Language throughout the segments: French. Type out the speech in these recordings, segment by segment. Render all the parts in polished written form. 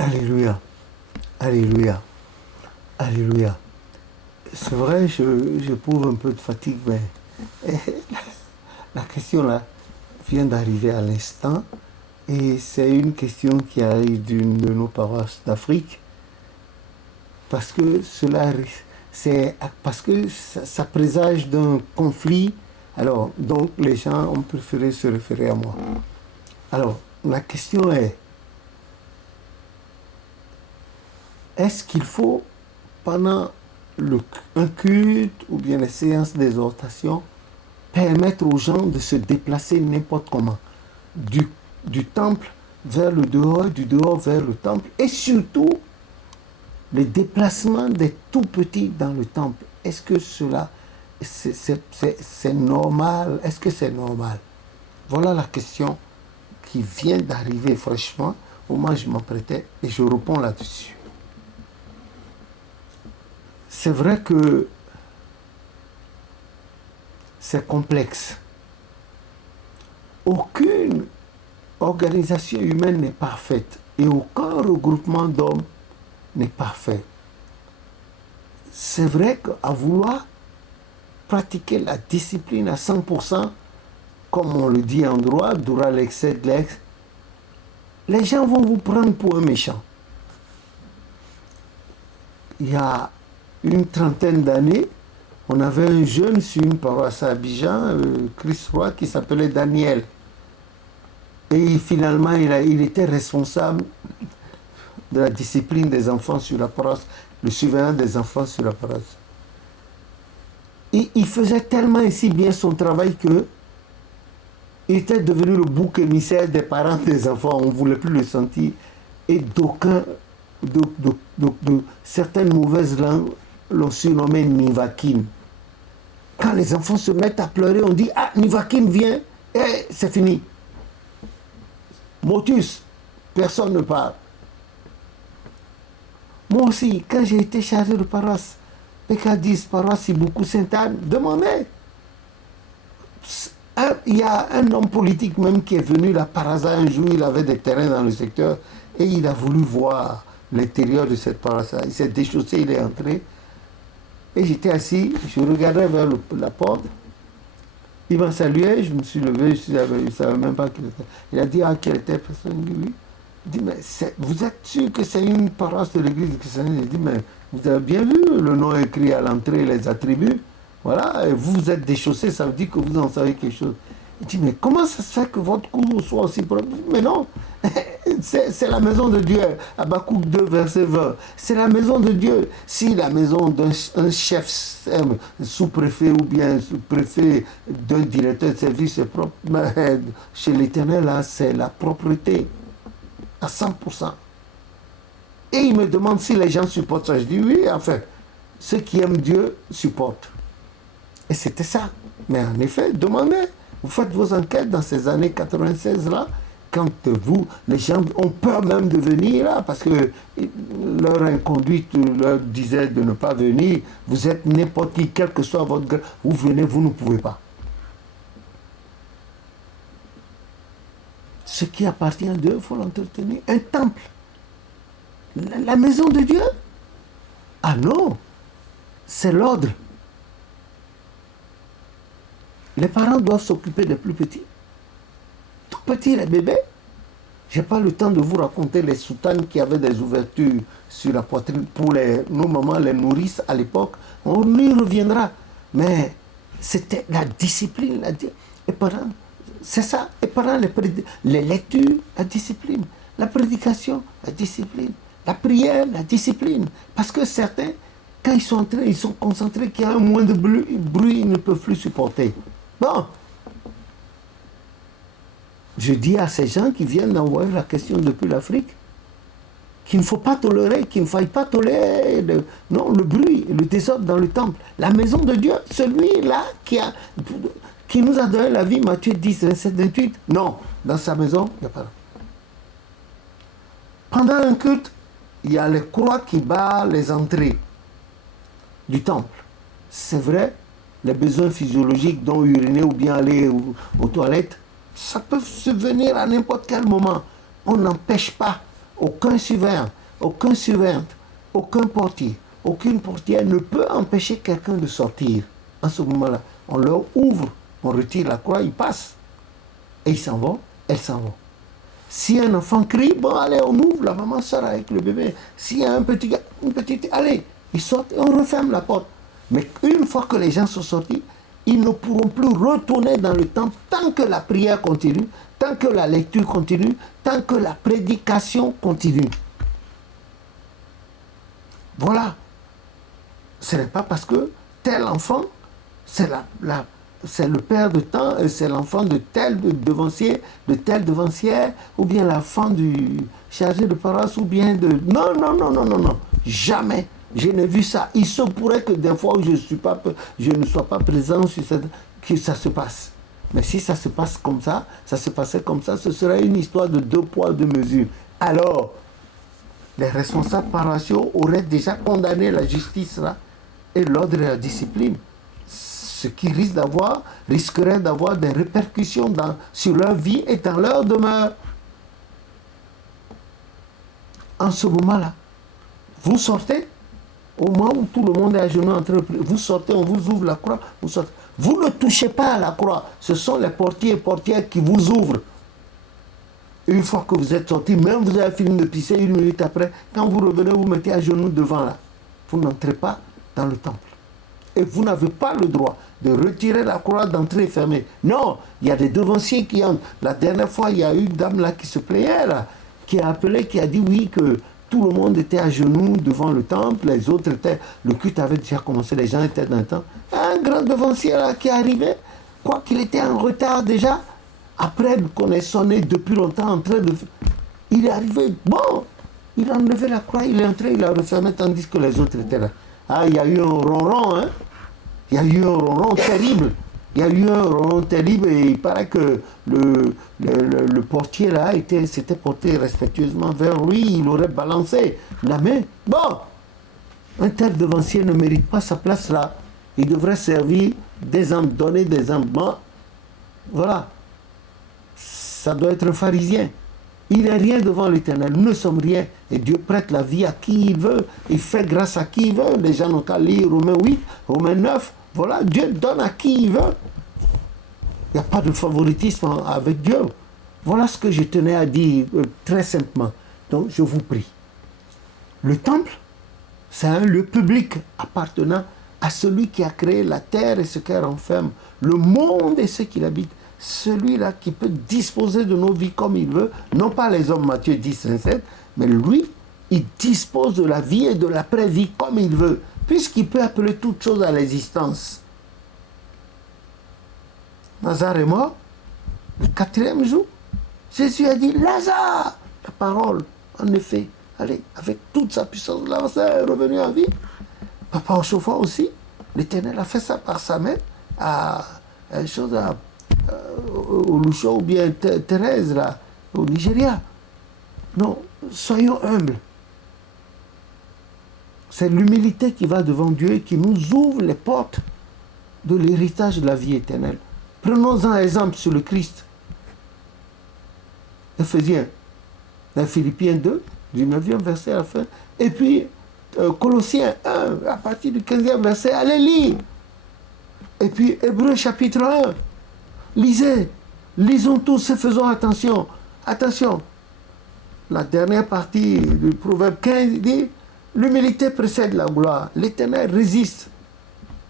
Alléluia, Alléluia, Alléluia. C'est vrai, j'éprouve un peu de fatigue, mais la question là vient d'arriver à l'instant et c'est une question qui arrive d'une de nos paroisses d'Afrique parce que parce que ça présage d'un conflit. Alors, donc les gens ont préféré se référer à moi. Alors, la question est-ce qu'il faut, pendant un culte ou bien les séances d'exhortation, permettre aux gens de se déplacer n'importe comment, du, du temple vers le dehors, du dehors vers le temple, et surtout les déplacements des tout petits dans le temple? Est-ce que cela, c'est normal? Est-ce que c'est normal? Voilà la question qui vient d'arriver fraîchement au moment où je m'apprêtais et je réponds là-dessus. C'est vrai que c'est complexe. Aucune organisation humaine n'est parfaite et aucun regroupement d'hommes n'est parfait. C'est vrai qu'à vouloir pratiquer la discipline à 100%, comme on le dit en droit, dura l'excès de l'ex, les gens vont vous prendre pour un méchant. Il y a une trentaine d'années, on avait un jeune sur une paroisse à Abidjan, Christ Roy, qui s'appelait Daniel. Et finalement, il était responsable de la discipline des enfants sur la paroisse, le surveillant des enfants sur la paroisse. Et il faisait tellement et si bien son travail que il était devenu le bouc émissaire des parents des enfants. On ne voulait plus le sentir. Et d'aucuns, de certaines mauvaises langues l'ont surnommé Nivakin. Quand les enfants se mettent à pleurer, on dit: ah, Nivakin vient, et c'est fini. Motus, personne ne parle. Moi aussi, quand j'ai été chargé de paroisse, PK10, paroisse Iboukou Sainte-Anne, demandez. Il y a un homme politique même qui est venu là par hasard un jour, il avait des terrains dans le secteur et il a voulu voir l'intérieur de cette paroisse. Il s'est déchaussé, il est entré. Et j'étais assis, je regardais vers la porte. Il m'a salué, je me suis levé, je ne savais même pas qui était. Il a dit: ah, quelle était la personne? Oui. Il dit: mais vous êtes sûr que c'est une paroisse de l'église chrétienne? Il dit: mais vous avez bien vu le nom écrit à l'entrée, les attributs. Voilà, et vous êtes déchaussé, ça veut dire que vous en savez quelque chose. Il dit: mais comment ça se fait que votre cours soit aussi propre? Mais non, c'est la maison de Dieu. Habakkuk 2, verset 20. C'est la maison de Dieu. Si la maison d'un chef sous-préfet ou bien sous-préfet d'un directeur de service est propre, mais chez l'Éternel, là, c'est la propreté à 100%. Et il me demande si les gens supportent ça. Je dis: oui, enfin, ceux qui aiment Dieu supportent. Et c'était ça. Mais en effet, demandez. Vous faites vos enquêtes dans ces années 96-là, quand les gens ont peur même de venir là, parce que leur inconduite leur disait de ne pas venir. Vous êtes n'importe qui, quel que soit votre grade, vous venez, vous ne pouvez pas. Ce qui appartient à Dieu, il faut l'entretenir. Un temple. La maison de Dieu? Ah non, c'est l'ordre. Les parents doivent s'occuper des plus petits. Tout petits, les bébés. Je n'ai pas le temps de vous raconter les soutanes qui avaient des ouvertures sur la poitrine pour nos mamans, les nourrices à l'époque. On y reviendra. Mais c'était la discipline. Les parents, c'est ça. Les parents, les lectures, la discipline. La prédication, la discipline. La prière, la discipline. Parce que certains, quand ils sont entrés, ils sont concentrés, qu'il y a un moins de bruit, ils ne peuvent plus supporter. Bon, je dis à ces gens qui viennent d'envoyer la question depuis l'Afrique qu'il ne faut pas tolérer, qu'il ne faille pas tolérer le bruit, le désordre dans le temple. La maison de Dieu, celui-là qui nous a donné la vie, Matthieu 10, 27, 28, non, dans sa maison, il n'y a pas. Pendant un culte, il y a les croix qui barrent les entrées du temple. C'est vrai, les besoins physiologiques dont uriner ou bien aller aux toilettes, ça peut se venir à n'importe quel moment. On n'empêche pas. aucun surveillant, aucun surveillante, aucun portier, aucune portière ne peut empêcher quelqu'un de sortir. En ce moment-là, on leur ouvre, on retire la croix, ils passent. Et ils s'en vont, elles s'en vont. Si un enfant crie, bon allez, on ouvre, la maman sort avec le bébé. S'il y a un petit gars, une petite, allez, ils sortent et on referme la porte. Mais une fois que les gens sont sortis, ils ne pourront plus retourner dans le temple tant que la prière continue, tant que la lecture continue, tant que la prédication continue. Voilà. Ce n'est pas parce que tel enfant, c'est le père de temps, c'est l'enfant de tel devancier, de telle devancière, ou bien l'enfant du chargé de paroisse, ou bien de... Non, non, non, non, non, non. Jamais. Je n'ai vu ça. Il se pourrait que des fois où je ne sois pas présent sur que ça se passe. Mais si ça se passe comme ça se passait comme ça, ce serait une histoire de 2 poids, 2 mesures. Alors, les responsables paroissiaux auraient déjà condamné la justice là, et l'ordre et la discipline. Ce qui risquerait d'avoir des répercussions sur leur vie et dans leur demeure. En ce moment-là, vous sortez, au moment où tout le monde est à genoux en train de prier, vous sortez, on vous ouvre la croix, vous sortez. Vous ne touchez pas à la croix, ce sont les portiers et portières qui vous ouvrent. Une fois que vous êtes sorti, même vous avez fini de pisser 1 minute après, quand vous revenez, vous mettez à genoux devant là. Vous n'entrez pas dans le temple. Et vous n'avez pas le droit de retirer la croix d'entrée fermée. Non, il y a des devanciers qui entrent. La dernière fois, il y a une dame là qui se plaignait, là, qui a appelé, qui a dit oui, que tout le monde était à genoux devant le temple, les autres étaient, le culte avait déjà commencé, les gens étaient dans le temps. Un grand devancier là qui arrivait, quoi qu'il était en retard déjà, après qu'on ait sonné depuis longtemps en train de... Il est arrivé, bon, il a enlevé la croix, il est entré, il a refermé tandis que les autres étaient là. Ah, il y a eu un ronron, hein. Il y a eu un ronron terrible. Il y a eu un ronron terrible et il paraît que le portier là s'était porté respectueusement vers lui, il aurait balancé la main. Bon, un tel devancier ne mérite pas sa place là. Il devrait servir des âmes, donner des âmes. Bon, voilà. Ça doit être un pharisien. Il n'est rien devant l'Éternel, nous ne sommes rien. Et Dieu prête la vie à qui il veut. Il fait grâce à qui il veut. Les gens n'ont qu'à lire Romains 8, Romains 9. Voilà, Dieu donne à qui il veut. Il n'y a pas de favoritisme avec Dieu. Voilà ce que je tenais à dire très simplement. Donc je vous prie. Le temple, c'est un lieu public appartenant à celui qui a créé la terre et ce qu'elle renferme, le monde et ce qu'il habite. Celui-là qui peut disposer de nos vies comme il veut, non pas les hommes, Matthieu 10, 27, mais lui, il dispose de la vie et de l'après-vie comme il veut, puisqu'il peut appeler toutes choses à l'existence. Lazare est mort, le 4e jour, Jésus a dit, Lazare, la parole, en effet, allez, avec toute sa puissance, Lazare est revenu en vie. Papa au chauffeur aussi, l'Éternel a fait ça par sa main, au Lucho ou bien Thérèse, là, au Nigeria. Non, soyons humbles. C'est l'humilité qui va devant Dieu et qui nous ouvre les portes de l'héritage de la vie éternelle. Prenons-en exemple sur le Christ. Éphésiens, dans Philippiens 2, du 9e verset à la fin. Et puis, Colossiens 1, à partir du 15e verset, allez lire. Et puis, Hébreux chapitre 1. Lisons tous et faisons attention. Attention. La dernière partie du proverbe 15 dit, l'humilité précède la gloire. L'Éternel résiste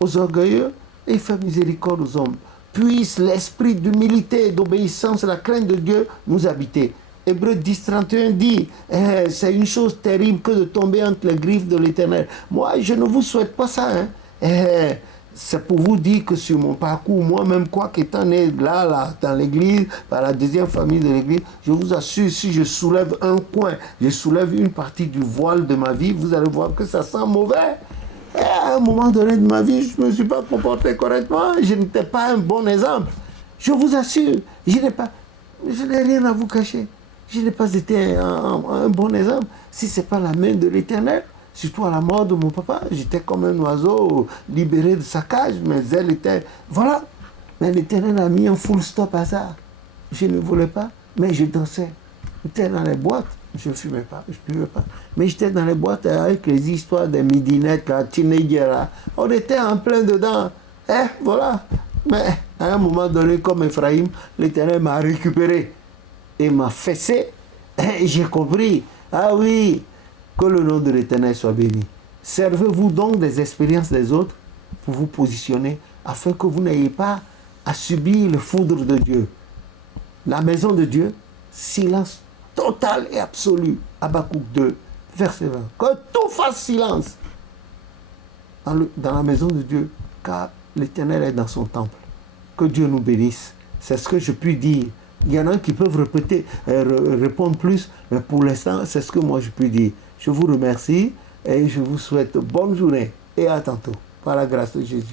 aux orgueilleux et fait miséricorde aux hommes. Puisse l'esprit d'humilité et d'obéissance et la crainte de Dieu nous habiter. Hébreux 10, 31 dit, c'est une chose terrible que de tomber entre les griffes de l'Éternel. Moi, je ne vous souhaite pas ça. C'est pour vous dire que sur mon parcours, moi-même, quoi qu'étant né là, dans l'église, par la deuxième famille de l'église, je vous assure, si je soulève un coin, je soulève une partie du voile de ma vie, vous allez voir que ça sent mauvais. Et à un moment donné de ma vie, je ne me suis pas comporté correctement, je n'étais pas un bon exemple. Je vous assure, je n'ai rien à vous cacher. Je n'ai pas été un bon exemple si ce n'est pas la main de l'Éternel. Surtout à la mort de mon papa, j'étais comme un oiseau libéré de sa cage, mes ailes étaient... Voilà. Mais l'Éternel a mis un full stop à ça. Je ne voulais pas, mais je dansais. J'étais dans les boîtes, je ne fumais pas, je ne buvais pas. Mais j'étais dans les boîtes avec les histoires des midinettes, la teenager, là. On était en plein dedans. Voilà. Mais à un moment donné, comme Ephraim, l'Éternel m'a récupéré et m'a fessé. Et j'ai compris, ah oui, que le nom de l'Éternel soit béni. Servez-vous donc des expériences des autres pour vous positionner afin que vous n'ayez pas à subir le foudre de Dieu. La maison de Dieu, silence total et absolu. Habakkuk 2, verset 20. Que tout fasse silence dans la maison de Dieu, car l'Éternel est dans son temple. Que Dieu nous bénisse. C'est ce que je puis dire. Il y en a qui peuvent répondre plus, mais pour l'instant, c'est ce que moi je puis dire. Je vous remercie et je vous souhaite bonne journée et à tantôt, par la grâce de Jésus.